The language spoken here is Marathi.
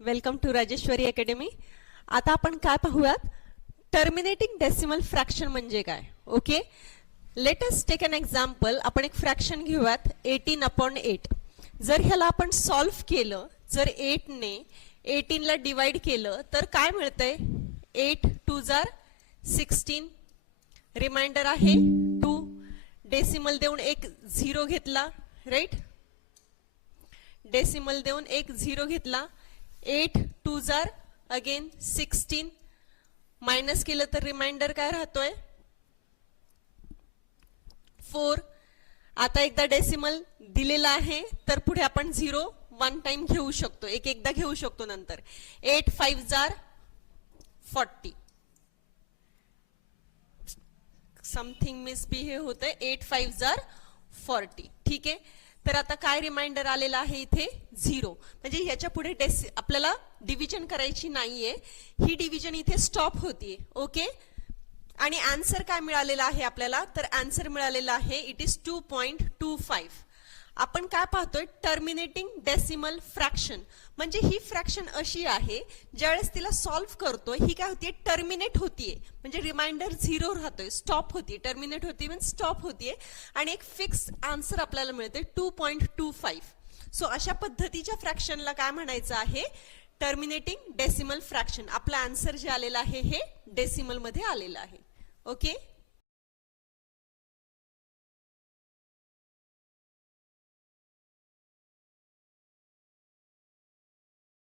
Welcome to Rajeshwari academy. आता आपण काय पाहूयात, टर्मिनेटिंग डेसिमल फ्रॅक्शन म्हणजे काय. Okay, let us take an example. आपण एक फ्रॅक्शन घेऊयात 18/8. जर ह्याला आपण सॉल्व्ह केलं, जर 8 ने 18 ला डिवाइड केलं तर काय मिळतंय, 8 2 जार 16. रिमाइंडर आहे 2. डेसिमल देऊन एक 0 घेतला, राईट. डेसिमल देऊन एक 0 घेतला. 8 2 जार अगेन 16. मायनस केलं तर रिमाइंडर काय राहतोय, 4. आता एकदा डेसिमल दिलेला आहे तर पुढे आपण 0 वन टाइम घेऊ शकतो, एकदा घेऊ शकतो नंतर. 8 5 जार 40. समथिंग मिसबिहेव होतंय. 8 5 जार 40. ठीक आहे. तर आता काय रिमाइंडर आलेला आहे इथे, 0. म्हणजे ह्याच्या पुढे आपल्याला डिव्हिजन करायची नाहीये, ही डिव्हिजन इथे स्टॉप होतीये. ओके. आणि आन्सर काय मिळालेला आहे आपल्याला, तर आन्सर मिळालेला आहे इट इज 2.25. आपण काय पाहतोय, टर्मिनेटिंग डेसिमल फ्रॅक्शन. म्हणजे ही फ्रॅक्शन अशी आहे, ज्यावेळेस तिला सॉल्व्ह करतोय ही काय होतीये, टर्मिनेट होतीये. म्हणजे रिमाइंडर 0 राहतोय, स्टॉप होतीये. टर्मिनेट होतीये म्हणजे स्टॉप होतीये आणि एक फिक्स आन्सर आपल्याला मिळते 2.25. सो अशा पद्धतीच्या फ्रॅक्शनला काय म्हणायचं आहे, टर्मिनेटिंग डेसिमल फ्रॅक्शन. आपला आन्सर जे आलेला आहे हे डेसिमल मध्ये आलेलं आहे. ओके.